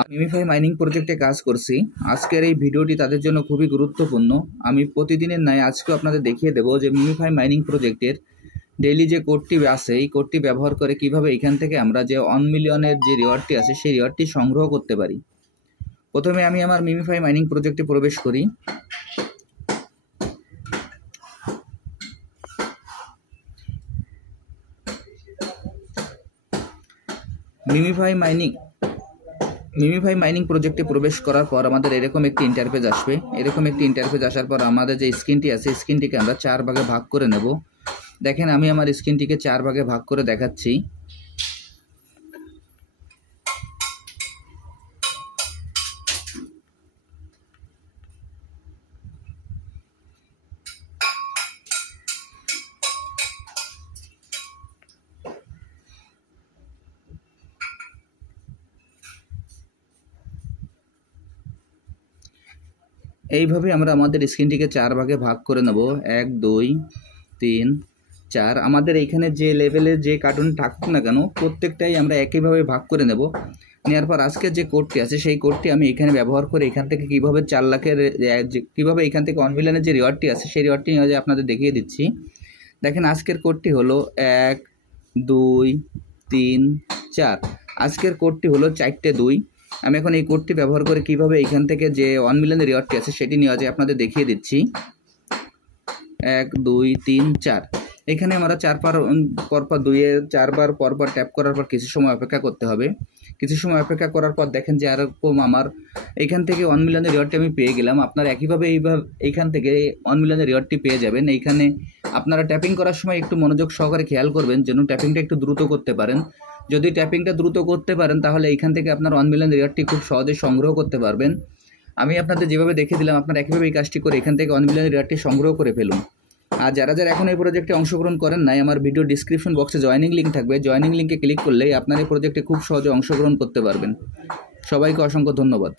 আমি MemeFi mining প্রজেক্টে কাজ করছি। আজকের এই ভিডিওটি তাদের জন্য খুবই গুরুত্বপূর্ণ। আমি প্রতিদিনের ন্যায় আজকেও আপনাদের দেখিয়ে দেবো যে মিমিফাই মাইনিং প্রজেক্টের ডেইলি যে কোডটি আছে এই কোডটি ব্যবহার করে কিভাবে এখান থেকে আমরা যে 1 মিলিয়নের যে রিওয়ার্ডটি আছে সেই রিওয়ার্ডটি সংগ্রহ করতে পারি। প্রথমে আমি আমার মিমিফাই মাইনিং প্রজেক্টে প্রবেশ করি। মিমিফাই মাইনিং প্রজেক্টে প্রবেশ করার পর আমাদের এরকম একটি ইন্টারফেস আসবে। এরকম একটি ইন্টারফেস আসার পর আমাদের যে স্ক্রিনটি আছে স্ক্রিনটিকে আমরা 4 ভাগে ভাগ করে নেব। দেখেন আমি আমার স্ক্রিনটিকে 4 ভাগে ভাগ করে দেখাচ্ছি। এইভাবে আমরা আমাদের স্ক্রিনটিকে 4 ভাগে ভাগ করে নেব। 1 2 3 4। আমাদের এইখানে যে লেভেলের যে কার্টুন থাকুক না কেন প্রত্যেকটাই আমরা একইভাবে ভাগ করে নেব। নেওয়ার পর আজকের যে কোডটি আছে সেই কোডটি আমি এখানে ব্যবহার করে এখান থেকে কীভাবে 4 লাখের কীভাবে এখান থেকে 1 মিলিয়নের যে রিওয়ার্ডটি আছে সেই রিওয়ার্ডটি আপনাদের দেখিয়ে দিচ্ছি। দেখেন আজকের কোডটি হলো 1 2 3 4। আজকের কোডটি হলো 4টে 2। আমি এখন এই কোডটি ব্যবহার করে কিভাবে এখান থেকে যে 1 মিলিয়নের রিওয়ার্ডটি আছে সেটি নেওয়া যায় আপনাদের দেখিয়ে দিচ্ছি। 1 2 3 4। এখানে আমরা 4 পরপর 4 বার পরপর ট্যাপ করার পর কিছু সময় অপেক্ষা করতে হবে। কিছু সময় অপেক্ষা করার পর দেখেন যে এরকম আমার এখান থেকে 1 মিলিয়নের রিওয়ার্ডটি আমি পেয়ে গেলাম। আপনারা একইভাবে এইখান থেকে 1 মিলিয়নের রিওয়ার্ডটি পেয়ে যাবেন। এইখানে আপনারা ট্যাপিং করার সময় একটু মনোযোগ সহকারে খেয়াল করবেন যেন ট্যাপিংটা একটু দ্রুত করতে পারেন। যদি ট্যাপিংটা দ্রুত করতে পারেন তাহলে এইখান থেকে আপনার 1 মিলিয়ন রিওয়ার্ডটি খুব সহজে সংগ্রহ করতে পারবেন। আমি আপনাদের যেভাবে দেখিয়ে দিলাম আপনারা একইভাবে এই কাজটি করে এখান থেকে 1 মিলিয়ন রিওয়ার্ডটি সংগ্রহ করে ফেলুন। আর যারা এখন এই প্রজেক্টে অংশগ্রহণ করেন নাই, আমার ভিডিও ডিসক্রিপশন বক্সে জয়েনিং লিঙ্ক থাকবে। জয়েনিং লিঙ্কে ক্লিক করলেই আপনার এই প্রজেক্টে খুব সহজে অংশগ্রহণ করতে পারবেন। সবাইকে অসংখ্য ধন্যবাদ।